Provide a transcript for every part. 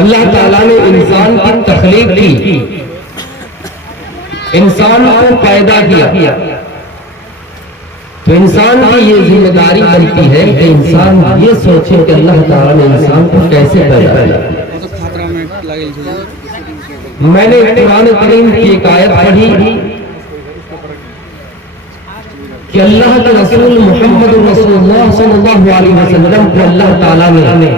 اللہ تعالیٰ نے انسان کی تخلیق کی، انسان کو پیدا کیا، تو انسان کی یہ ذمہ داری بنتی ہے کہ انسان یہ سوچے کہ اللہ تعالیٰ نے انسان کو کیسے پیدا کیا۔ میں نے قرآن کریم کی ایک آیت پڑھی کہ اللہ کے رسول محمد رسول اللہ صلی اللہ علیہ وسلم کو اللہ تعالیٰ نے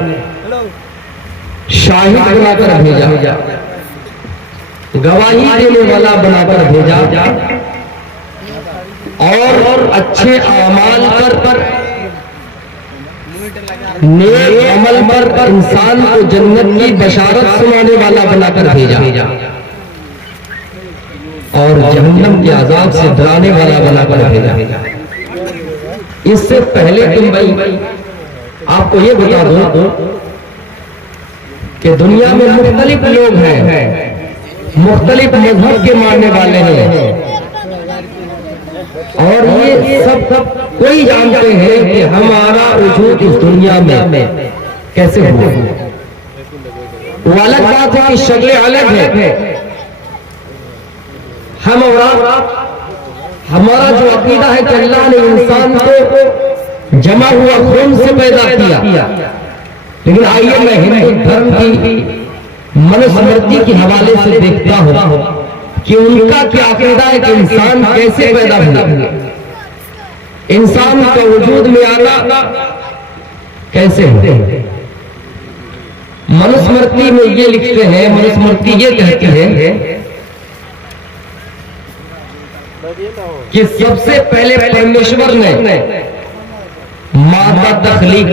شاہد بنا کر بھیجا، گواہی دینے والا بنا کر بھیجا، اور اچھے اعمال پر، نیک عمل پر انسان کو جنت کی بشارت سنانے والا بنا کر بھیجا، اور جہنم کے عذاب سے ڈرانے والا بنا کر بھیجا۔ اس سے پہلے تم بھائی آپ کو یہ بتا دو کہ دنیا میں مختلف لوگ ہیں، مختلف مذہب کے ماننے والے ہیں، اور یہ سب کوئی جانتے ہیں کہ ہمارا وجود اس دنیا میں کیسے ہوا۔ وہ الگ بات ہے کہ شکلیں الگ ہے، ہمارا جو عقیدہ ہے کہ اللہ نے انسان کو جمع ہوا خون سے پیدا کیا، لیکن آئیے میں ہندو دھرم کی منسمرتی کے حوالے سے دیکھتا ہوں کہ ان کا کیا عقیدہ ہے کہ انسان کیسے پیدا ہوا، انسان کا وجود میں آنا کیسے ہوا۔ منسمرتی میں یہ لکھتے ہیں، منسمرتی یہ کہتی ہے کہ سب سے پہلے پرمیشور نے مادہ تخلیق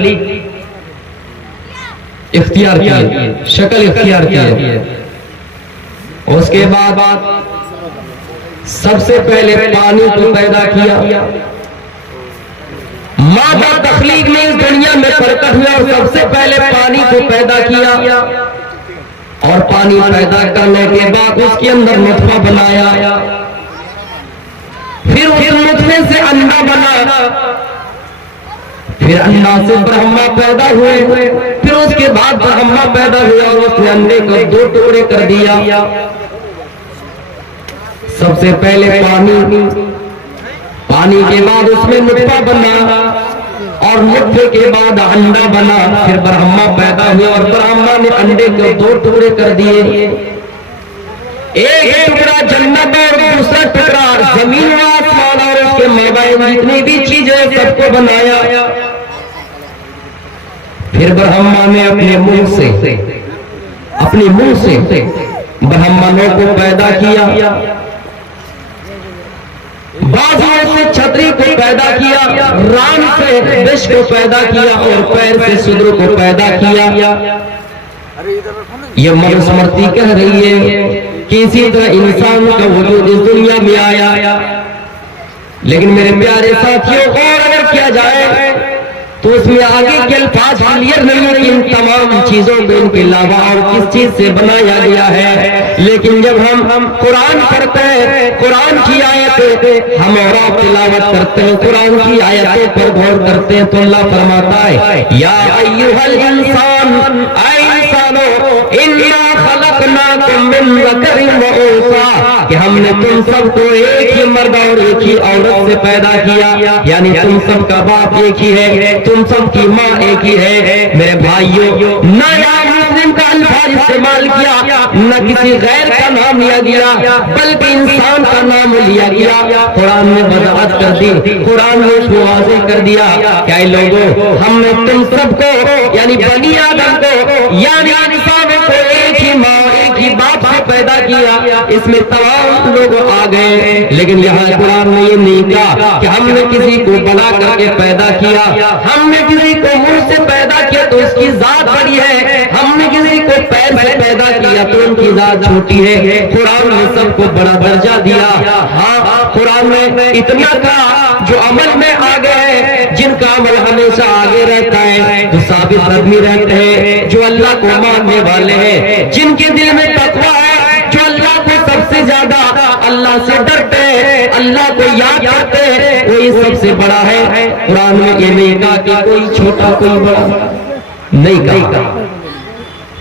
اختیار کی، شکل اختیار کی، اس کے بعد سب سے پہلے پانی کو پیدا کیا۔ مادہ تخلیق میں اس دنیا میں پرکٹ ہوا اور سب سے پہلے پانی کو پیدا کیا، اور پانی پیدا کرنے کے بعد اس کے اندر نطفہ بنایا، پھر اس نطفے سے انڈا بنا، پھر انڈا سے برہما پیدا ہوئے، پھر اس کے بعد برہما پیدا ہوا اور اس نے انڈے کو 2 ٹکڑے کر دیا۔ سب سے پہلے پانی کے بعد اس میں نطفہ بنا، اور نطفے کے بعد انڈا بنا، پھر برہما پیدا ہوا اور برہما نے انڈے کو 2 ٹکڑے کر دیے، ایک ٹکڑا جنت اور دوسرا ٹکڑا زمین و آسمان اور اس کے مابین جتنی بھی چیزیں سب کو بنایا۔ پھر برہما نے اپنے منہ سے برہمانوں کو پیدا کیا، بازوؤں سے چھتری کو پیدا کیا، ران سے ڈش کو پیدا کیا، اور پیر سے سدر کو پیدا کیا۔ یہ منسمرتی کہہ رہی ہے کہ اسی طرح انسان کا وجود اس دنیا میں آیا، لیکن میرے پیارے ساتھیوں غور اگر کیا جائے تو اس میں آگے کے الفاظ کلیئر نہیں ہے کہ ان تمام چیزوں کو ان کے علاوہ اور کس چیز سے بنایا گیا ہے، لیکن جب ہم قرآن پڑھتے ہیں، قرآن کی آیتیں ہم اور تلاوت کرتے ہیں، قرآن کی آیتوں پر غور کرتے ہیں، تو اللہ فرماتا ہے یا ایھا الانسان، اے انسانو، انا خلقناکم من ذکر و انثی، کہ ہم نے تم سب کو ایک ہی مرد اور ایک ہی عورت سے پیدا کیا، یعنی تم سب کا باپ ایک ہی ہے، تم سب کی ماں ایک ہی ہے۔ میرے بھائیوں، نہ یا مسلم کا الفاظ استعمال کیا، نہ کسی غیر کا نام لیا گیا، بلکہ انسان کا نام لیا گیا۔ قرآن نے وضاحت کر دی، قرآن نے اس کو واضح کر دیا کہ اے لوگوں، ہم نے تم سب کو یعنی بنی آدم کو یعنی انسانوں کو ایک ہی ماں ایک ہی باپ سے پیدا کیا، اس میں تمام لوگ آ گئے، لیکن یہاں قرآن نے یہ نہیں کہا کہ ہم نے کسی کو بنا کر کے پیدا کیا، ہم نے کسی کو منہ سے پیدا کیا تو اس کی ذات بڑی ہے، ہم نے کسی کو پیر سے پیدا کیا تو ان کی ذات چھوٹی ہے۔ قرآن نے سب کو بڑا درجہ دیا۔ ہاں، قرآن نے اتنا کہا جو عمل میں آگے ہے، جن کا عمل ہمیشہ آگے رہتا ہے، جو ثابت قدمی رہتے ہیں، جو اللہ کو ماننے والے ہیں، جن کے دل میں تقویٰ ہے، جو اللہ کو سب سے زیادہ اللہ سے ڈرتے ہیں، اللہ کو یاد کرتے ہیں، وہی سب سے بڑا ہے۔ قرآن میں یہ نہیں کہا کہ کوئی چھوٹا کوئی بڑا، نہیں کہا،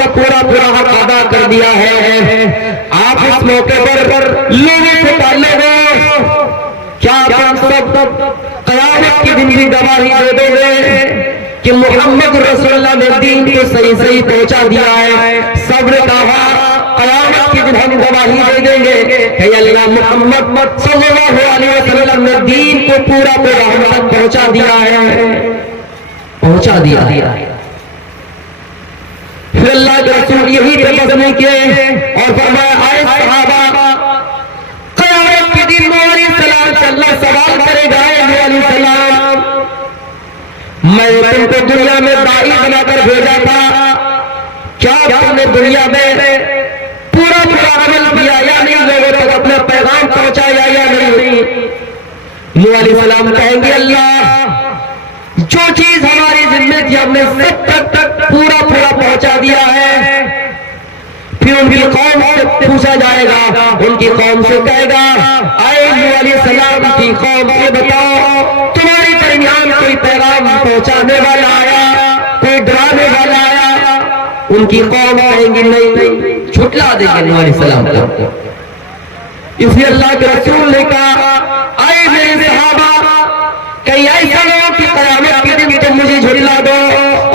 کا پورا پورا حق ادا کر دیا ہے. آپ اس موقع پر لوگوں سے پہلے ہو کیا آپ سب قیامت کے دن بھی گواہی دے دیں گے کہ محمد رسول اللہ نے دین کو صحیح صحیح پہنچا دیا ہے؟ سب نے کہا قیامت کے دن ہم گواہی دے دیں گے کہ اللہ محمد صلی اللہ علیہ وسلم نے دین کو پورا پورا ہم تک پہنچا دیا ہے، پہنچا دیا. پھر اللہ کے رسول یہی تبسم کیے اور فرمایا اے صحابہ قیامت کے دن نوح علیہ السلام سے اللہ سوال کرے گا، اے نوح علیہ السلام میں تم کو دنیا میں داعی بنا کر بھیجا تھا، کیا تم نے دنیا میں پورا پورا عمل کیا یا نہیں؟ لوگوں تک اپنا پیغام پہنچایا یا نہیں؟ نوح علیہ السلام کہیں گے اللہ جو چیز ہماری ذمہ تھی ہم نے سب تک پورا پورا پہنچا دیا ہے. پھر ان کی قوم سے پوچھا جائے گا، ان کی قوم سے کہے گا اے نوح علیہ السلام کی قوم سے بتاؤ تمہاری درمیان کوئی پیغام پہنچانے والا آیا، کوئی ڈرانے والا آیا؟ ان کی قوم کہیں گی نہیں، چھٹلا دیں گے نوح علیہ السلام کو. اس لیے اللہ کے رسول نے کہا اے میرے صحابہ کہیں ایسا ہو کہ قیامت کے دن تم مجھے جھٹلا دو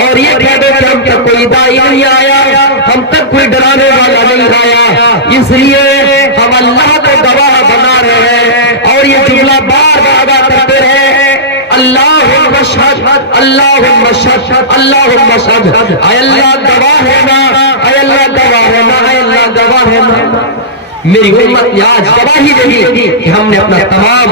اور یہ کہہ دو کہ ہم تک کوئی داعی نہیں آیا، ہم تک کوئی ڈرانے والا نہیں آیا. اس لیے ہم اللہ کو گواہ بنا رہے ہیں اور یہ جملہ بار بار ادا کرتے رہے، اللہم اشہد اللہم اشہد اللہم اشہد. اے اللہ گواہ ہونا، اے اللہ گواہ ہونا، اے اللہ گواہ ہونا. میری امت نے آج گواہی دے کہ ہم نے اپنا تمام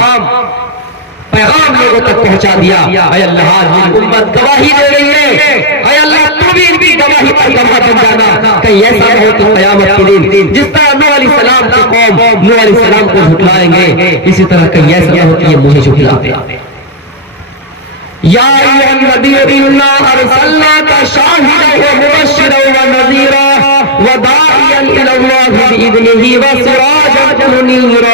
پیغام لوگوں تک پہنچا دیا. اے اللہ آج میری امت گواہی دے رہی ہے، اے اللہ تو بھی ان کی گواہی پر گواہ بن جانا. کہیں ایسا نہ ہو کہ قیامت کے دن جس طرح نوح علیہ السلام کی قوم نوح علیہ السلام کو جھٹلائیں گے، اسی طرح کہیں ایسا نہ ہو کہ یہ مجھے جھٹلاتے. یا ایھا النبی انا ارسلناک شاہدا ومبشرا ونذیرا وداعیا الی اللہ باذنہ وسراجا منیرا.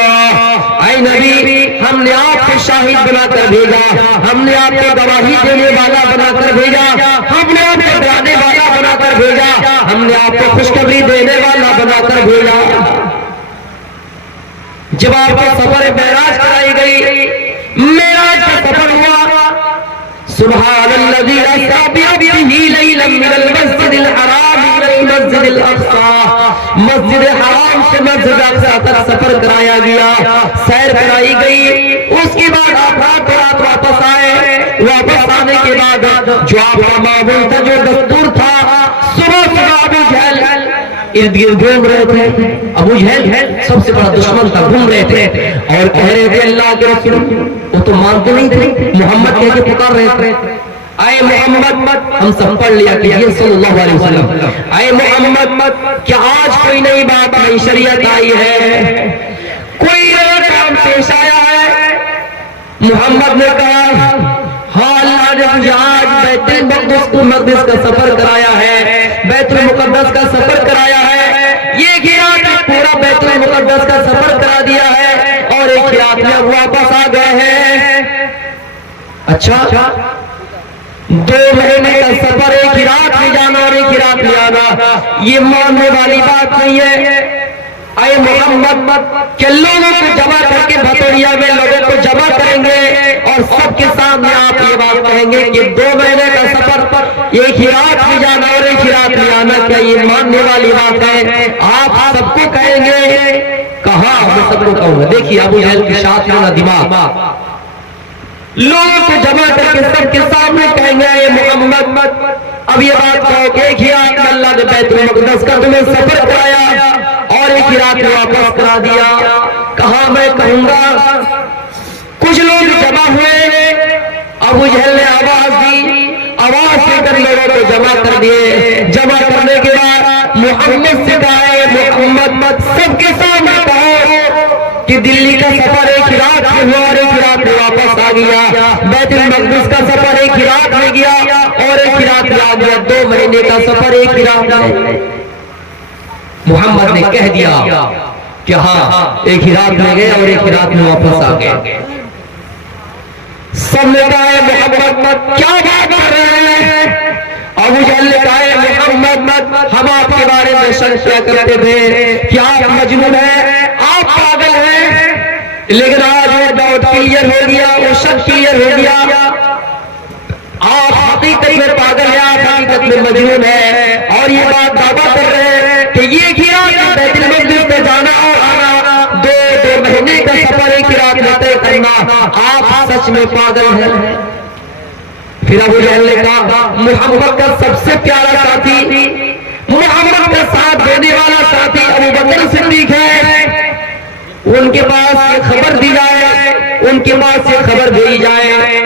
اے نبی ہم نے آپ کو شاہد بنا کر بھیجا، ہم نے آپ کو گواہی دینے والا بنا کر بھیجا، ہم نے آپ کو ڈرانے والا بنا کر بھیجا، ہم نے آپ کو خوشخبری دینے والا بنا کر بھیجا. جب آپ کو سفر معراج کرائی گئی، معراج کا سفر ہوا، سبحان الذی اسری بعبدہ لیلا من المسجد الحرام الی المسجد الاقصی. مسجد حرام سے مسجد اقصی تک سفر کرایا گیا، سیر کرائی گئی. اس کے بعد آپ رات رات واپس آئے. واپس آنے کے بعد جو آپ کا معمول تھا، جو دستور تھا، صبح صبح ابو جہل ارد گرد گھوم رہے تھے. ابو جہل سب سے بڑا دشمن تھا، گھوم رہے تھے اور کہہ رہے تھے اللہ کے رسول. وہ تو مانتے نہیں تھے، محمد کہہ کے پکار رہے تھے اے محمد. ہم سب پڑھ لیا کہ یہ صلی اللہ علیہ وسلم اے محمد کیا آج کوئی نئی بات نئی شریعت آئی ہے، کوئی نیا کام پیش آیا ہے؟ محمد نے کہا ہاں اللہ نے مجھے آج بیت المقدس کا سفر کرایا ہے، بیت المقدس کا سفر کرایا ہے. یہ رات پورا بیت المقدس کا سفر کرا دیا ہے اور ایک رات میں اب واپس آ گئے ہیں. اچھا 2 مہینے کا سفر ایک ہی رات میں جانا اور ایک ہی رات میں آنا، یہ ماننے والی بات نہیں ہے. اے محمد کہ لوگوں کو جمع کر کے بھتوڑیا میں لوگوں کو جمع کریں گے اور سب کے سامنے آپ یہ بات کہیں گے کہ 2 مہینے کا سفر ایک ہی رات میں جانا اور ایک ہی رات میں آنا، کیا یہ ماننے والی بات ہے؟ آپ سب کو کہیں گے. کہاں میں سب کو کہوں گا. دیکھیے ابو جہل کے ساتھ ہونا دماغ، لوگوں کو جمع کر کے سب کے سامنے کہیں گے اے محمد اب یہ بات کہو کہ ایک ہی رات میں اللہ نے بیت المقدس کا تمہیں سفر کرایا اور ایک ہی رات میں واپس کرا دیا. کہاں میں کہوں گا. کچھ لوگ جمع ہوئے، ابو جہل نے آواز دی، آواز دے کر لوگوں کو جمع کر دیے. جمع کرنے کے بعد محمد سے کہا محمد سب کے سامنے کہو کہ دلی کا سفر ایک رات میں ہوا اور ایک رات میں واپس آ گیا، بیت المقدس کا سفر ایک رات میں گیا اور ایک رات میں آ گیا، 2 مہینے کا سفر ایک رات میں. محمد نے کہہ دیا کہ ہاں ایک ہی رات میں گئے اور ایک ہی رات میں واپس آ گئے. سب نے کہا محمد کیا بات کر رہے ہیں؟ ابو جہل نے کہا محمد ہم آپ کے بارے میں شک کیا کرتے تھے کہ آپ مجنون ہیں، آپ پاگل ہیں، لیکن آج وہ ڈاؤٹ کلیئر ہو گیا، وہ شک کلیئر ہو گیا، آپ حقیقت میں پاگل ہیں، آپ حقیقت میں مجنون ہیں، اور یہ بات دعویٰ کر رہے ہیں کہ یہ کیا بیت المقدس میں جانا اور آنا، دو مہینے کا سفر ایک رات میں طے کرنا، آپ سچ میں پاگل ہیں۔ پھر ابو جہل نے کہا محمد کا سب سے پیارا ساتھی، محمد کا ساتھ دینے والا ساتھی ابو بکر صدیق ہے، ان کے پاس یہ خبر دی جائے، ان کے پاس یہ خبر دی جائے،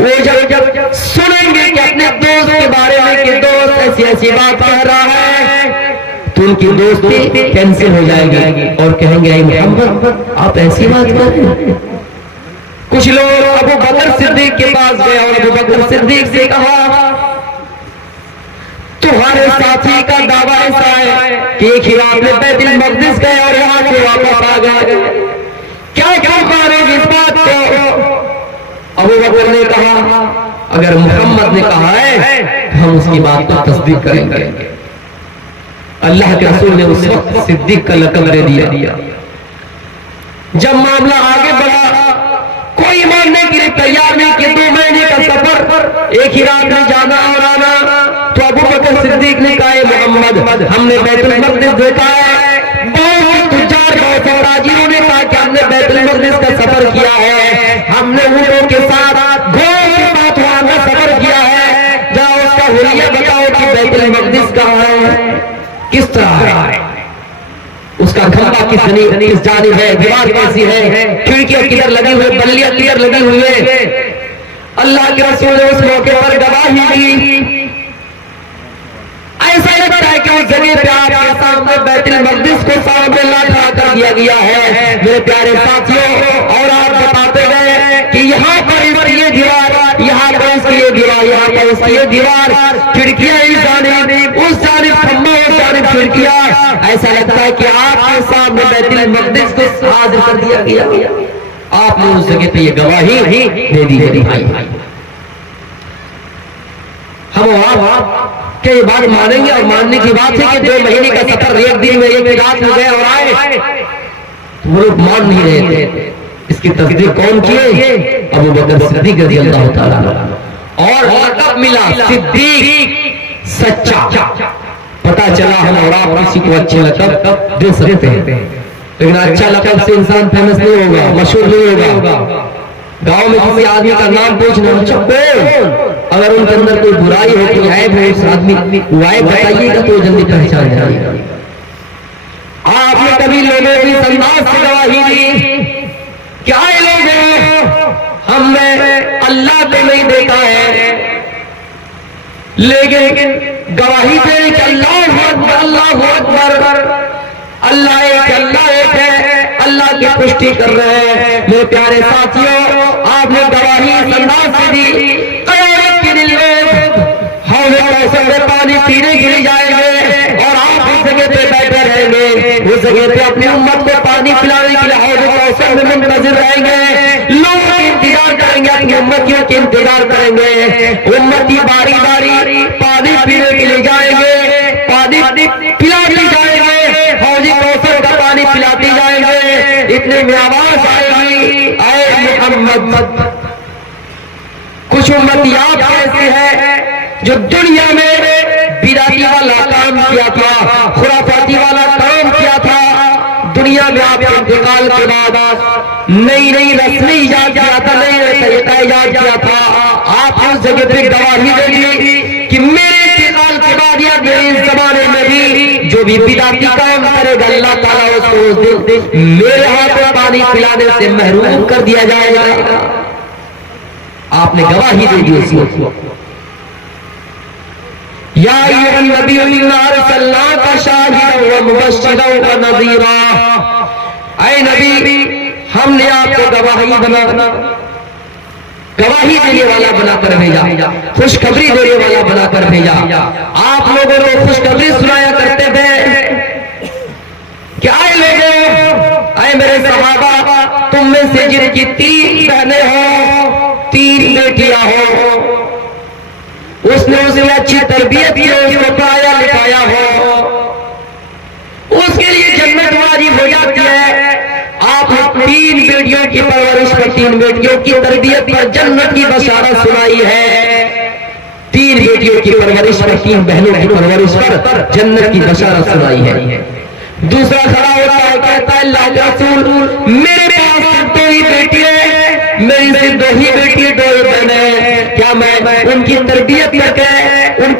وہ جب سنیں گے کہ اپنے دوست کے بارے میں کہ دوست ایسی ایسی بات کہہ رہا ہے تو ان کی دوستی کینسل ہو جائے گی اور کہیں گے اے محمد آپ ایسی بات کر رہے ہیں۔ کچھ لوگ ابو بکر صدیق کے پاس گئے اور ابو بکر صدیق سے کہا تمہارے ساتھی کا دعویٰ ایسا ہے کہ ایک ہی رات میں بیت المقدس گئے اور یہاں سے واپس آ گئے، کیا مانیں گے اس بات کو؟ ابو بکر نے کہا اگر محمد نے کہا ہے تو ہم اس کی بات کو تصدیق کریں گے۔ اللہ کے رسول نے اس وقت صدیق کا لقب دے دیا۔ جب معاملہ آگے بڑھا کوئی ماننے کے لیے تیار نہیں کہ 2 مہینے کا سفر ایک ہی رات میں جانا اور آنا، تو ابو بکر صدیق نے کہا اے محمد ہم نے بیت المقدس دیکھا ہے، بہت تجار بہت تاجروں نے کہا کہ ہم نے بیت المقدس کا سفر کیا ہے، ہم نے اونٹوں کے ساتھ گھوڑوں کے ساتھ وہاں کا سفر کیا ہے، جاؤ اس کا حلیہ بتاؤ کہ بیت المقدس کہاں ہے، کس طرح ہے، اس کا کھمبا کس جانب ہے، دیوار کیسی ہے، کھڑکیاں کدھر لگی ہوئے، بلیاں کدھر لگی ہوئے۔ اللہ کے رسول نے اس موقع پر گواہی دی۔ ایسا لگتا ہے کہ اس جگہ پہ آپ کے سامنے بیت المقدس کو سامنے لا کر دیا گیا ہے میرے پیارے ساتھیوں، اور آپ بتاتے گئے کہ یہاں پر اس کی یہ دیوار، یہاں پر اس کی یہ دیوار، یہاں پر اس کی یہ دیوار، کھڑکیاں اس جانب، اس جانب کھمبا، اس جانب کھڑکیاں، ایسا لگتا ہے کہ آپ کے سامنے بیت المقدس کو حاضر کر دیا گیا۔ آپ نے اس جگہ پہ یہ گواہی دے دی ہے بھائی۔ ہم آپ کہ یہ بات مانیں گے، اور ماننے کی بات ہے کہ 2 مہینے کا سفر ایک دن میں ایک رات میں گئے اور آئے، وہ لوگ مان نہیں رہے تھے۔ اس کی تصدیق کون کیے؟ ابو بکر صدیق رضی اللہ تعالیٰ، اور لقب ملا صدیق سچا۔ پتا چلا ہم اور آپ کسی کو اچھے لقب دے سکتے ہیں، لیکن اچھا لقب سے انسان فیمس نہیں ہوگا، مشہور نہیں ہوگا۔ گاؤں میں کسی آدمی کا نام پوچھنا اگر ان کے اندر کوئی برائی ہو، کوئی عیب ہے، اس آدمی کو عیب بتائیے گا تو جلدی پہچان جائے گا۔ آپ نے کبھی لوگوں کی انداز سے گواہی دی کہ آئے لوگ ہم نے اللہ کو نہیں دیکھا ہے، لیکن گواہی دے کہ اللہ اکبر، اللہ اکبر، اللہ ایک ہے، اللہ کی پشتی کر رہے ہیں۔ میرے پیارے ساتھیوں، آپ نے گواہی اس انداز سے دی، قیامت کے دن میں حوض کوثر میں پانی پینے کے لیے جائیں گے اور آپ اس جگہ پہ بیٹھے رہیں گے، اس جگہ پہ اپنی امت کو پانی پلانے کے لیے حوض کوثر میں منتظر رہیں گے، لوگوں کے انتظار کریں گے، اپنی امتیوں کے انتظار کریں گے، امتی باری باری پانی پینے کے لیے جائیں گے، پانی پلاتی جائیں گے، حوض کوثر کا پانی پلاتی جائیں گے، اتنے میں آواز آئے گی اے محمد۔ کچھ امتیات ایسے ہیں جو دنیا میں بدعتی والا کام کیا تھا، خرافاتی والا کام کیا تھا، دنیا میں آپ کے انتقال کے بعد نئی رسمی ایجاد کیا تھا، نئی طریقہ ایجاد کیا تھا۔ آپ اس جگہ پہ گواہی دے دی کہ میرے انتقال کے بعد یا میرے اس زمانے میں بھی جو بھی بدعتی کام کرے گا اللہ تعالیٰ اس کو اس دن میرے ہاتھ پانی پلانے سے محروم کر دیا جائے گا۔ آپ نے گواہی دے دی اس وقت۔ یا ایھا النبی انا ارسلناک شاہدا ومبشرا ونذیرا، اے نبی ہم نے آپ کو گواہی دینے والا بنا کر بھیجا، خوشخبری دینے والا بنا کر بھیجا۔ آپ لوگوں کو خوشخبری سنایا کرتے تھے کہ اے لوگوں، اے میرے صحابہ، تم میں سے جن کی 3 بہنیں ہوں، 3 بیٹیاں ہوں، اس نے اسے اچھی تربیت کی، اس کو پڑھایا لکھایا ہو، اس کے لیے جنت واجب ہو جاتی ہے۔ آپ نے 3 بیٹیوں کی پرورش پر، 3 بیٹیوں کی تربیت پر جنت کی بشارت سنائی ہے۔ 3 بیٹیوں کی پرورش پر، 3 بہنوں کی پرورش پر جنت کی بشارت سنائی ہے۔ دوسرا کھڑا ہوتا ہے، کہتا ہے اللہ کے رسول میرے پاس صرف 2 ہی بیٹی ہے، میری صرف 2 ہی بیٹی ہے، 2 ہی بہن ہے، کیا میں ان کی تربیت کر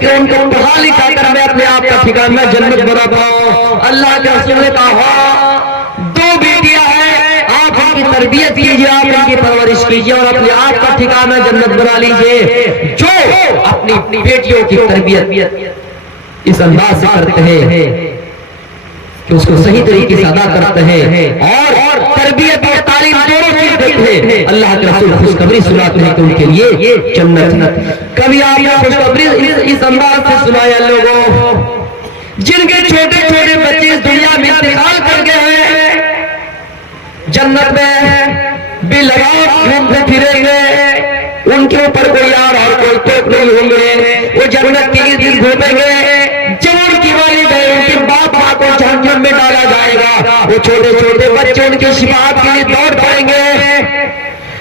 کے ان کو پڑھا لکھا کر میں اپنے آپ کا ٹھکانہ جنت بنا پاؤں؟ اللہ کے رسول نے کہا ہاں 2 بیٹیاں ہیں، آپ ان کی تربیت کیجیے، آپ ان کی پرورش کیجیے اور اپنے آپ کا ٹھکانہ جنت بنا لیجیے۔ جو اپنی بیٹیوں کی تربیت اس انداز سے کرتے ہیں کہ اس کو صحیح طریقے سے ادا کرتے ہیں اور تربیت اور تعلیم دونوں چیز دیتے ہیں، اللہ کے رسول خوشخبری سناتے ہیں کہ ان کے لیے جنت۔ کبھی آپ نے خوشخبری اس انداز سے سنایا لوگوں جن کے چھوٹے چھوٹے بچے اس دنیا میں انتقال کر گئے ہیں، جنت میں بھی لگاؤ گھومتے پھریں گے، ان کے اوپر کوئی یار اور کوئی ٹوک نہیں ہوں گے، وہ جنت کے ارد گھومیں گے، جوان کی والدین ان کے باپ ماں کو جہنم میں ڈالا جائے گا، وہ چھوٹے چھوٹے بچے ان کی شفاعت کے لیے دوڑ پڑیں گے،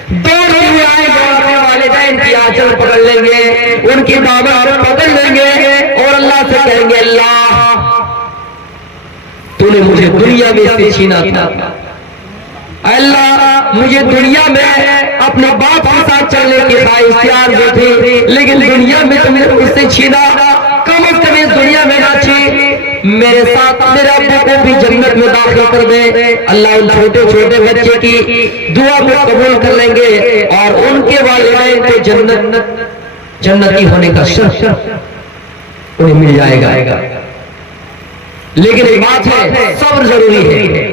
دوڑ ہوئے آئے گے، اپنے والدین کی آنچل پکڑ لیں گے، ان کی دامن کو پکڑ لیں گے اور اللہ سے کہیں گے اللہ تو نے مجھے دنیا میں سے چھینا تھا، اللہ مجھے دنیا میں اپنے باپ کے ساتھ چلنے کی خواہش تھی تھی، لیکن دنیا میں تم نے مجھ سے چھینا، کم از کم اس دنیا میں نہ چھین، میرے ساتھ میرے ابو کو بھی جنت میں داخل کر دے۔ اللہ ان چھوٹے چھوٹے بچے کی دعا کو قبول کر لیں گے اور ان کے والدین کو جنتی ہونے کا شرف انہیں مل جائے گا۔ لیکن ایک بات ہے، صبر ضروری ہے،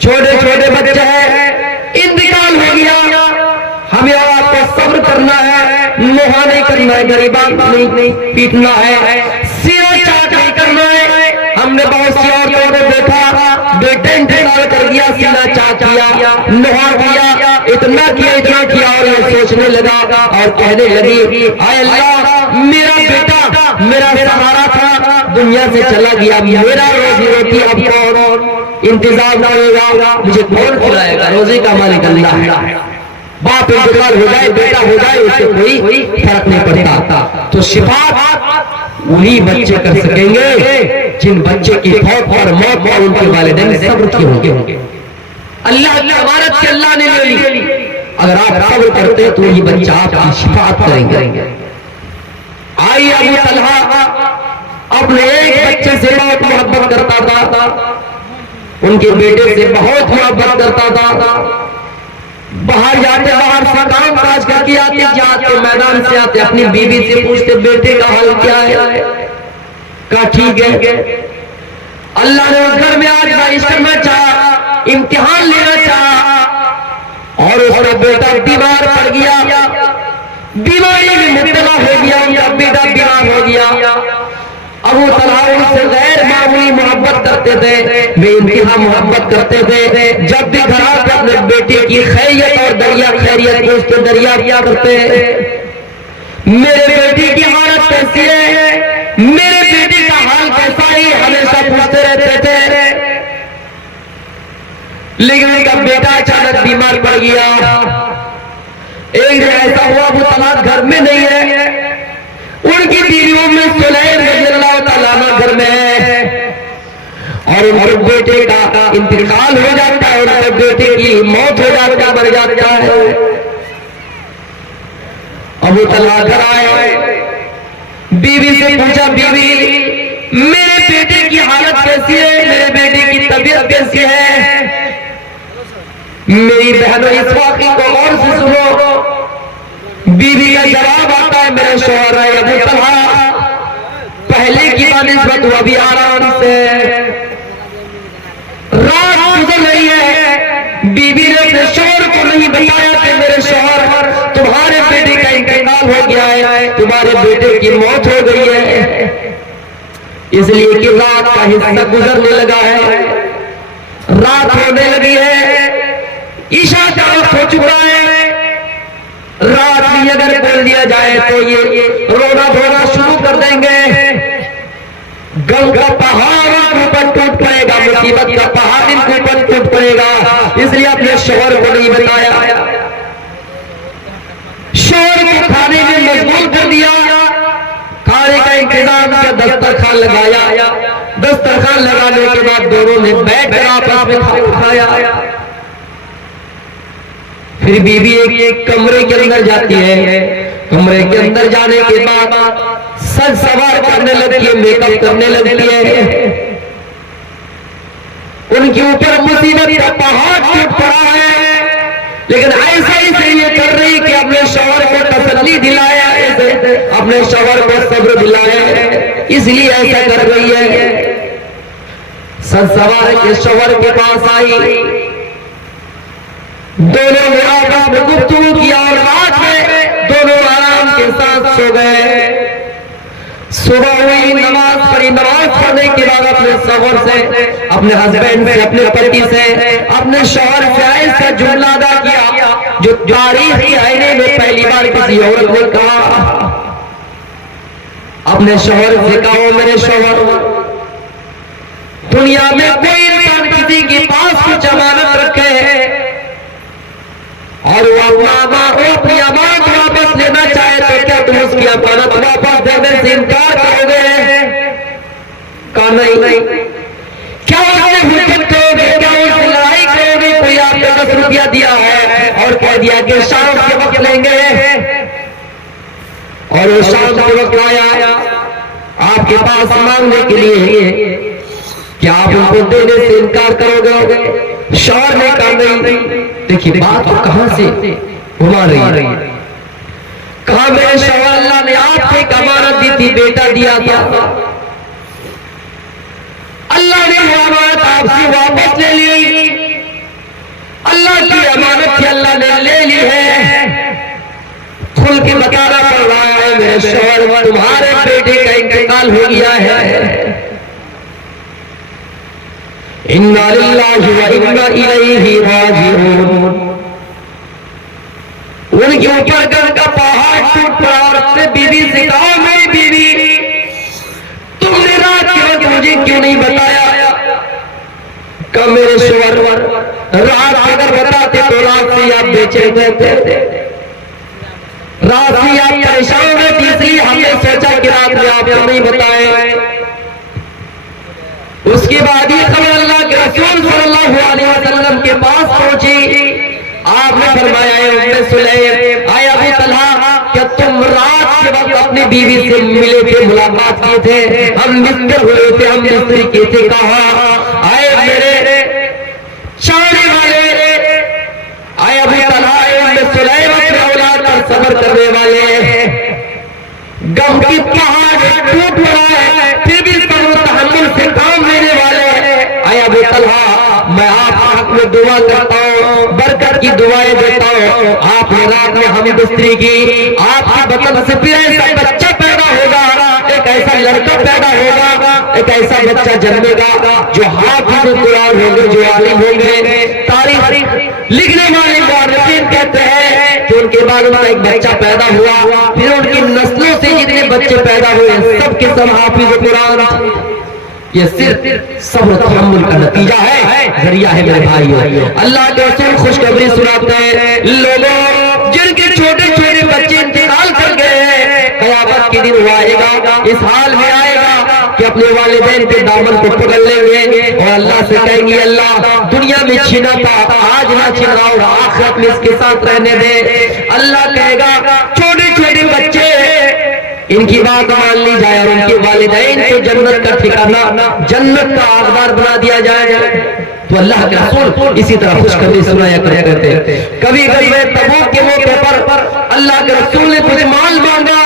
چھوٹے چھوٹے بچے ہیں، انتقال ہو گیا، ہمیں آپ کو صبر کرنا ہے، نوحہ نہیں کرنا ہے، غریبان نہیں پیٹنا ہے، سیرہ چاٹ نہیں کرنا ہے۔ ہم نے بہت سی عورتوں کو دیکھا، بیٹے انتقال کر دیا، سیرہ چاٹ کیا، نوحہ کیا، اتنا کیا اور یہ سوچنے لگا اور کہنے لگی اے اللہ میرا بیٹا میرا سہارا تھا، دنیا سے چلا گیا، میرا روزی روٹی اب کون انتظام کرے گا، مجھے کون کھلائے گا؟ روزی کا مالک اللہ ہے۔ باپ انتقال ہو جائے، بیٹا ہو جائے، اس سے کوئی فرق نہیں پڑتا۔ تو شفاعت وہی بچے کر سکیں گے جن بچے کی فوت پر موت پر ان کے والدین صبر کیے ہوں گے۔ اللہ کی امانت سے اللہ نے لے لی، اگر آپ صبر کرتے تو یہ بچہ آپ کی شفاعت کریں گے۔ آئیے ابو طلحہ اپنے ایک بچے سے بہت محبت کرتا تھا، ان کے بیٹے سے بہت محبت کرتا تھا، باہر جاتے باہر سے کام کاج کر کے آتے، جہاد کے میدان سے آتے اپنی بیوی سے پوچھتے بیٹے کا حال کیا ہے، کہا ٹھیک ہے۔ اللہ نے اس گھر میں آج بارش کرنا چاہا، امتحان لینا چاہا اور اس کا بیٹا بیمار پڑ گیا، بیماری میں مبتلا ہو گیا، ان کا بیٹا بیمار ہو گیا۔ ابو طلحہ ان سے غیر معمولی محبت کرتے تھے، بے انتہا محبت کرتے تھے، جب بھی گھر آتے اپنے بیٹے کی خیریت اور خیریت پوچھتے دریافت کرتے، میرے بیٹی کی حالت کیسی ہے، میرے بیٹی کا حال کیسا ہے، ہمیشہ پوچھتے رہتے تھے۔ لیکن ان کا بیٹا اچانک بیمار پڑ گیا، ایک دن ایسا ہوا ابو طلحہ گھر میں نہیں ہے، ان کی بیویوں میں سلیم رضی اللہ تعالیٰ عنہ گھر میں ہے اور ان کے بیٹے کا انتقال ہو جاتا ہے، ان کے بیٹے کی موت ہو جاتی ہے، مر جاتا ہے۔ ابو طلحہ گھر آئے، بیوی سے پوچھا بیوی میرے بیٹے کی حالت کیسی ہے، میرے بیٹے کی طبیعت کیسی ہے؟ میری بہنوں اس واقعے کو غور سے سنو۔ بیوی کا جواب آتا ہے میرے شوہر ہے ابو طلحہ پہلے کی بنسبت وہ بھی آرام سے، رات گزر رہی ہے، بیوی نے اپنے شوہر کو نہیں بتایا کہ میرے شوہر تمہارے بیٹے کا انتقال ہو گیا ہے، تمہارے بیٹے کی موت ہو گئی ہے، اس لیے کہ رات کا حصہ گزرنے لگا ہے، رات ہونے لگی ہے، عشاء کا وقت ہو چکا ہے، رات میں اگر بول دیا جائے تو یہ رونا دھونا غم کا پہاڑ ان کے اوپر ٹوٹ پڑے گا, مصیبت کا پہاڑ ان کے اوپر ٹوٹ پڑے گا. اس لیے اپنے شوہر کو نہیں بتایا, شوہر کو کھانے میں مشغول کر دیا, کھانے کا انتظام کیا, دسترخوان لگایا. دسترخوان لگانے کے بعد دونوں نے بیٹھ کر آپس میں کھایا. پھر بیوی ایک کمرے کے اندر جاتی ہے, کمرے کے اندر جانے کے بعد سج سوار کرنے لگتی ہے, میک اپ کرنے لگتی ہے. ان کے اوپر مصیبت کا پہاڑ ٹوٹ پڑا ہے, لیکن ایسا ہی یہ کر رہی کہ اپنے شوہر کو تسلی دلایا, اپنے شوہر کو صبر دلایا, اس لیے ایسا کر رہی ہے. سج سوار کے شوہر کے پاس آئی, دونوں نے آپس میں گفتگو کیا اور رات میں دونوں آرام کے ساتھ سو گئے. صبح ہوئی, نماز پڑھی, نماز پڑھنے کے بعد اپنے شوہر سے, اپنے ہسبینڈ سے, اپنے پتی سے, اپنے شوہر سے ایسا جملہ ادا کیا جو تاریخ کے آئینے میں پہلی بار کسی عورت نے کہا. اپنے شوہر سے کہا, میرے شوہر, دنیا میں کوئی انسان کسی کے پاس کچھ امانت رکھے اور وہ اپنی امانت واپس لینا چاہے تو کیا تم اس کی امانت واپس دینے سے انکار کرو گے؟ کہا نہیں. کیا اس نے حجت کرو گے, کیا اس سے لڑائی کرو گے؟ کوئی آپ نے 10 روپیہ دیا ہے اور کہہ دیا کہ شام کے وقت لیں گے, اور وہ شام کے وقت آیا آپ کے پاس مانگنے کے لیے, کیا آپ ان کو دینے سے انکار کرو گے؟ شوہر نے کہا نہیں. دیکھیے بات تو کہاں سے گھما رہی ہے. کہا میرے شوہر, اللہ نے آپ کو ایک امانت دی تھی, بیٹا دیا تھا, اللہ نے وہ امانت آپ سے واپس لے لی. اللہ کی امانت تھی, اللہ نے لے لی ہے. کھل کے بتانا پڑ رہا ہے میرے شوہر, تمہارے بیٹے کا انتقال ہو گیا ہے. اِنَّا لِلَّهِ وَإِنَّا إِلَيْهِ رَاجِعُونَ. ان کے اوپر گھر کا پہاڑ ٹوٹ پڑا اور اپنے بیوی سے کہا, میری بیوی, تم نے رات کے وقت مجھے کیوں نہیں بتایا؟ کہا میرے شوہر, رات اگر بتاتے تو رات سے آپ بے چین رہتے, رات سے آپ پریشان رہتے, اس لیے ہم نے سوچا کہ رات میں آپ کو نہیں بتائے. اس کے بعد یہ خبر اللہ کے رسول صلی اللہ علیہ وسلم کے پاس پہنچی. آپ نے فرمایا, اے ام سلیم, اے ابو طلحہ, کیا تم رات کے وقت اپنی بیوی سے ملے تھے, ملاقات کیے تھے, ہم مستر ہوئے تھے, ہم مستری کیے تھے؟ کہا اے میرے چاہنے والے, اے ابو طلحہ, اے ام سلیم, اپنے اولاد پر صبر کرنے والے, غم کی پہاڑ ٹوٹ پڑا ہے پھر بھی صبر و تحمل سے کام لینے والے. اے ابو طلحہ, میں آپ کے حق میں دعا کرتا ہوں, برکت کی دعائیں دیتا ہوں. آپ نے رات میں ہمیں بستری کی, آپ کی بطن سے پھر ایسا بچہ پیدا ہوگا, ایک ایسا لڑکا پیدا ہوگا, ایک ایسا بچہ جنمے گا جو حافظ قرآن ہوں گے, جو عالم ہوں گے. تاریخ لکھنے والے مورخین کہتے ہیں کہ ان کے بعد ان کا ایک بچہ پیدا ہوا, پھر ان کی نسلوں سے جتنے بچے پیدا ہوئے سب کے سب حافظ قرآن. یہ صرف صبر و تحمل کا نتیجہ ہے, ذریعہ ہے میرے بھائیو. اللہ کے رسول خوشخبری سناتے ہیں, لوگوں جن کے چھوٹے چھوٹے بچے انتقال کر گئے ہیں, قیامت کے دن وہ آئے گا, اس حال میں آئے گا کہ اپنے والدین کے دامن کو پکڑ لیں گے اور اللہ سے کہیں گے, اللہ دنیا میں چھینا تھا, آج نہ چھینا اور آخرت میں اس کے ساتھ رہنے دے. اللہ کہے گا, چھوٹے چھوٹے بچے ان کی بات مان لی جائے اور ان کے والدین کو جنت کا ٹھکانہ, جنت کا حقدار بنا دیا جائے. تو اللہ کے رسول اسی طرح خوشخبری سنایا کرتے ہیں. کبھی غزوہ تبوک کے موقع پر اللہ کے رسول نے کچھ مال مانگا,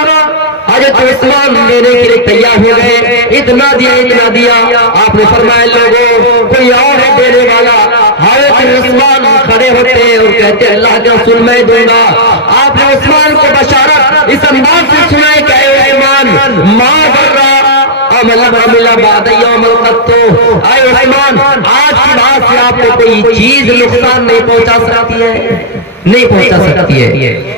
حضرت عثمان دینے کے لیے تیار ہو گئے, اتنا دیا. آپ نے فرمایا, لوگوں کوئی اور ہے دینے والا؟ حضرت عثمان کھڑے ہوتے ہیں اور کہتے ہیں, اللہ کے رسول میں دوں گا. آپ نے عثمان کو بشارت اس انداز سے سنائے کہ اے عثمان, ما ضرّا عمل بعد یوم القط, اے عثمان, آج کی بات سے آپ کو کوئی چیز نقصان نہیں پہنچا سکتی ہے, نہیں پہنچا سکتی ہے.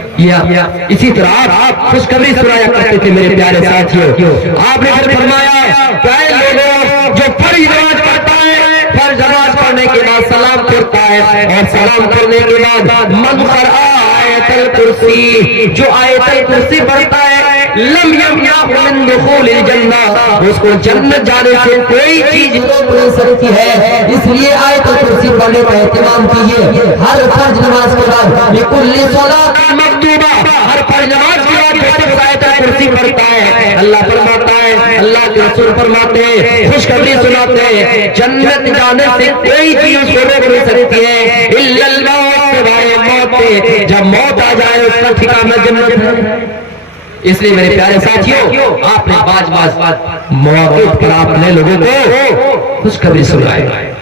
اسی طرح آپ خوشخبری سنایا کرتے تھے میرے پیارے ساتھیوں. آپ نے پھر فرمایا, کہ اے لوگوں جو فرض نماز پڑھتا ہے، فرض نماز پڑھنے کے بعد سلام پھرتا ہے اور سلام پھرنے کے بعد من قرأ آیت الکرسی، جو آیت الکرسی پڑھتا ہے لم یمنعہ من دخول الجنہ، اس کو جنت جانے سے کوئی چیز روک نہیں سکتی ہے۔ اس لیے آیت الکرسی پڑھنے کا اہتمام کیجیے ہر فرض نماز کے بعد، بکل صلاۃ مکتوبہ، ہر فرض نماز کے بعد جو شخص آیت الکرسی پڑھتا ہے، اللہ فرماتا ہے، اللہ کے رسول فرماتے ہیں، خوشخبری سناتے ہیں، جنت جانے سے کوئی چیز اس کو روک نہیں سکتی ہے الا الموت، سوائے موت کے، جب موت آ جائے اس کا ٹھکانہ جنت ہے۔ اس لیے میرے پیارے ساتھیوں، آپ نے باز مواقع پر آپ نے لوگوں کو خوشخبری سنائے،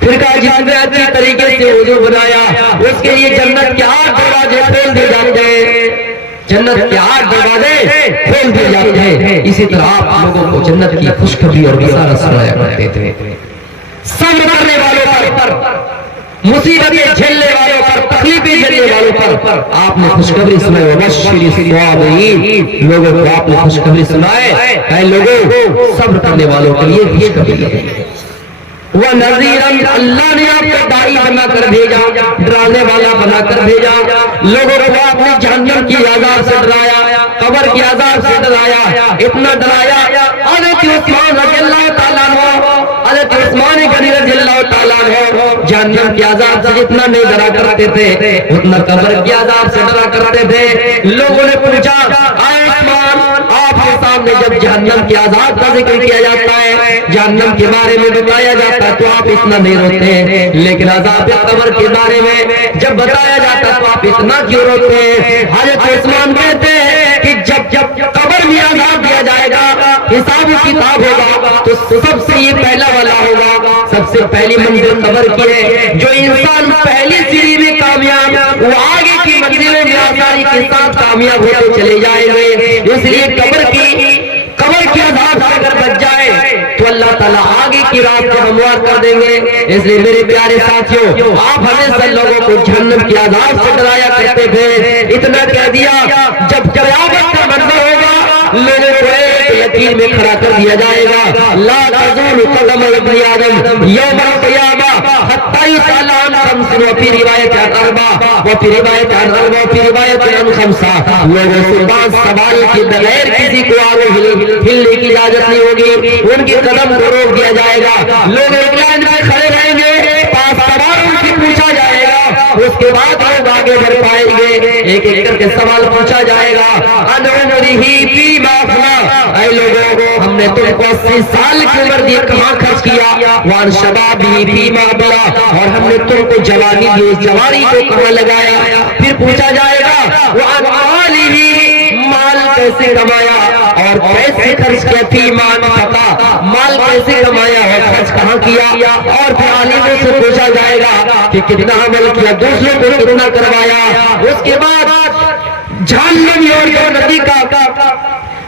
پھر کہا جس نے اچھی طریقے سے وضو بنایا اس کے لیے جنت کے 8 دروازے کھول دیے جاتے ہیں، جنت کے 8 دروازے کھول دیے جاتے ہیں۔ اسی طرح آپ لوگوں کو جنت کی خوشخبری اور بشارت سنایا کرتے تھے۔ صبر کرنے والوں پر، مصیبتیں جھیلنے والوں پر، تکلیفیں جھیلنے والوں پر آپ نے خوشخبری سنائی، وبشر الصابرین، لوگوں کو آپ نے خوشخبری سنائے، اے لوگوں صبر کرنے والوں کے لیے خوشخبری ہے۔ وَنَذِيرًا، اللہ نے آپ کو داعی بنا کر بھیجا، ڈرانے والا بنا کر بھیجا، لوگوں کو آپ نے جہنم کی عذاب سے ڈرایا، قبر کی عذاب سے ڈرایا، اتنا ڈرایا حضرت عثمان رضی اللہ تعالیٰ عنہ، حضرت عثمان غنی رضی اللہ تعالیٰ عنہ جہنم کی عذاب سے جتنا نہیں ڈرا کرتے تھے اتنا قبر کی عذاب سے ڈرا کرتے تھے۔ لوگوں نے پوچھا اے عثمان، آپ کے سامنے جب جہنم کی عذاب کا ذکر کیا جاتا ہے، جہنم کے بارے میں بتایا جاتا ہے تو آپ اتنا نہیں روتے ہیں، لیکن عذاب قبر کے بارے میں جب بتایا جاتا ہے تو آپ اتنا کیوں روتے ہیں؟ حضرت عثمان کہتے ہیں کہ جب قبر میں عذاب دیا جائے گا، حساب و کتاب ہوگا تو سب سے یہ پہلا والا ہوگا، سب سے پہلی منزل قبر کی ہے۔ جو انسان پہلی سیڑھی میں کامیاب، وہ آگے کی منزلوں میں آسانی کے ساتھ کامیاب ہوتے چلے جائیں گے۔ اس لیے قبر کی عذاب سے اگر بچ جائے تو اللہ تعالیٰ آگے کی رات کو ہموار کر دیں گے۔ اس لیے میرے پیارے ساتھیوں، آپ ہمیشہ لوگوں کو جہنم کی عذاب سے ڈرایا کرتے تھے۔ اتنا کہہ دیا جب قیامت کا منظر ہوگا لوگوں کو ایک یقین میں کھڑا کر دیا جائے گا، لا تزول قدم ابن آدم یوم القیامہ حتی یسأل عن خمس، وفی روایت عن اربع، وفی روایت عن اربع، وفی روایت عن خمسہ، لوگوں سے 5 سوال کے بغیر کسی کو آگے ہلنے کی اجازت نہیں ہوگی، ان کے قدم کو روک دیا جائے گا، لوگ ایک لائن میں کھڑے رہیں گے، 5 سوال ان سے پوچھا جائے گا، اس کے بعد لوگ آگے بڑھ پائیں گے، ایک ایک کر کے سوال پوچھا جائے گا، عن عمرہ فیما افنیٰ، اے لوگوں ہم نے تم کو 80 سال کی عمر دی کہاں خرچ کیا، وعن شبابہ فیما ابلیٰ، اور ہم نے تم کو جوانی دی اس جوانی کو کہاں لگایا، پھر پوچھا جائے گا وعن مالہ، مال کیسے کمایا اور کیسے خرچ کیا، فیما انفقہ، مال کیسے کمایا اور خرچ کہاں کیا، اور پھر عالموں سے پوچھا جائے گا کہ کتنا عمل کیا، دوسروں کو کتنا کروایا۔ اس کے بعد جہنم اور جنتی کا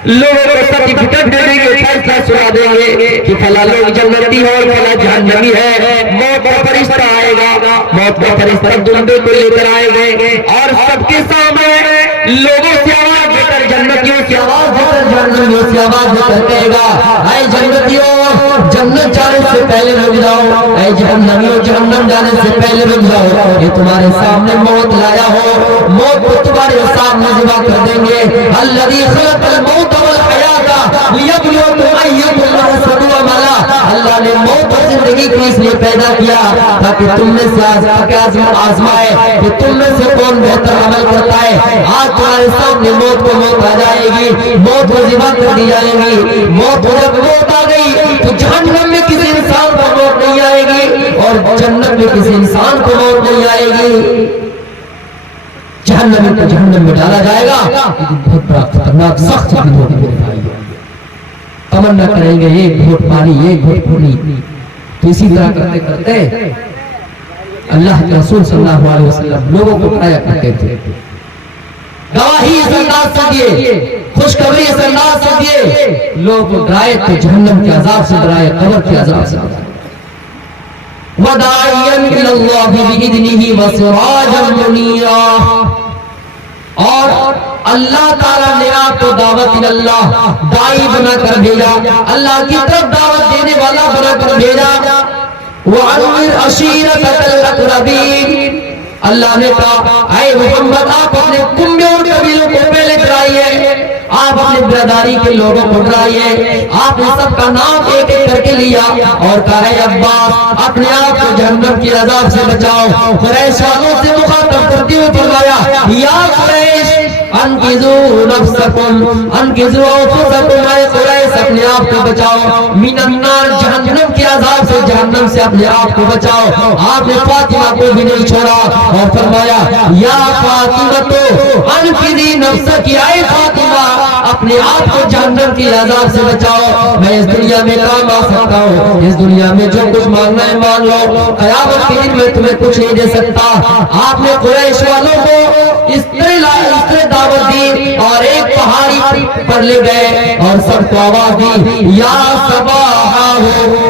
لوگوں کو سرٹیفکیٹ دے دیں گے، فیصلہ سنا دیں گے کہ فلاں لوگ جنتی ہے اور فلاں جہنمی ہے۔ موت کا فرشتہ آئے گا، موت کا فرشتہ دنڈے کو لے کر آئے گے اور سب کے سامنے لوگوں سے آواز دے کر، جنتیوں سے آواز دے کر، جہنمیوں سے آواز دے کر کہے گا اے جنتیوں جنت جانے سے پہلے رک جاؤ، اے جہنمیوں جہنم جانے سے پہلے رک جاؤ، یہ تمہارے سامنے موت لایا ہو، موت کو تمہارے سامنے ذبح کر دیں گے۔ الذی خلق الموت والحیات لیبلوکم ایکم احسن عملا، اللہ نے موت اور زندگی کو اس لیے پیدا کیا تاکہ تم میں سے آزمائے کہ تم میں سے کون بہتر عمل کرتا ہے۔ آج تمہارے سامنے موت کو موت آ جائے گی، موت کو ذبح کر دی جائے گی، موت کو جب موت آ گئی تو جہنم میں کسی انسان کو موت نہیں آئے گی اور جنت میں کسی انسان کو موت نہیں آئے گی۔ جہنم کو جہنم میں ڈالا جائے گا، لیکن بہت بڑا خطرناک سخت دن ہوگا میرے بھائی، تمنا کریں گے ایک گھونٹ پانی ایک گھونٹ پانی، تو اسی طرح کرتے کرتے اللہ کے رسول صلی اللہ علیہ وسلم لوگوں کو کھایا کرتے تھے، گواہی اس انداز سے دیے، خوشخبری اس انداز سے دیے، لوگوں کو ڈرائے تو جہنم کے عذاب سے ڈرائے، قبر کے عذاب سے ڈرائے۔ وَدَاعِيًا إِلَى اللَّهِ بِإِذْنِهِ وَسِرَاجًا مُنِيرًا، اور اللہ تعالیٰ نے آپ کو دعوت دعوت اللہ، داعی بنا کر بھیجا، اللہ کی طرف دعوت دینے والا بنا کر بھیجا۔ وَأَنذِرْ عَشِيرَتَكَ الْأَقْرَبِينَ، اللہ نے کہا اے محمد آپ اپنے کنبے اور قبیلوں کو پہلے ڈرائیے، آپ اپنے برادری کے لوگوں کو ڈرائیے۔ آپ نے سب کا نام ایک ایک کر کے لیا اور کہا اے عباس اپنے آپ کو جہنم کی عذاب سے بچاؤ۔ قریش والوں سے مخاطب کرتے ہوئے فرمایا یا قریش انقذوا نفسکم انقذوا انفسکم، اے قریش اپنے آپ کو بچاؤ، من النار جہنم کی عذاب سے، جہنم سے اپنے آپ کو بچاؤ۔ آپ نے فاطمہ کو بھی نہیں چھوڑا اور فرمایا یا فاطمہ تو انقذی نفسک، اے فاطمہ اپنے آپ کو جہنم کی عذاب سے بچاؤ۔ میں اس دنیا میں کام آ سکتا ہوں، اس دنیا میں جو کچھ مانگنا ہے مان لو، قیامت کے دن میں تمہیں کچھ نہیں دے سکتا۔ آپ نے قریش والوں کو اس طرح دعوت دی اور ایک پہاڑی پر لے گئے اور سب کو آواز دی یا صباحا،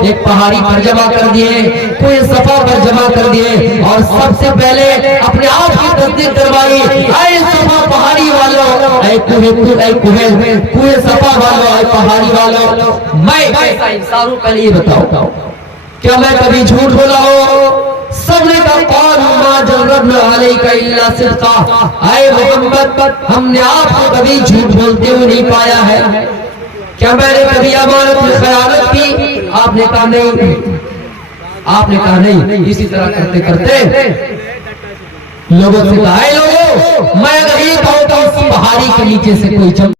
ایک پہاڑی پر جمع کر دیے، کوئی صفا پر جمع کر دیے اور سب سے پہلے اپنے آپ کی تصدیق کروائی، اے صفا پہاڑی والوں، اے کوہ صفا والوں، اے پہاڑی والوں، میں ایسا انسان ہوں، پہلے یہ بتاؤ کیا میں کبھی جھوٹ بولا ہو؟ سب نے کہا قالوا ما جربنا علیک الا صدقا، اے محمد ہم نے آپ کو کبھی جھوٹ بولتے ہوئے نہیں پایا ہے، کیا میں نے کبھی امانت میں خیانت کی؟ آپ نے کہا نہیں، آپ نے کہا نہیں۔ اسی طرح کرتے کرتے لوگوں سے کہا اے لوگوں میں اگر یہ کہوں تو اس پہاڑی کے نیچے سے کوئی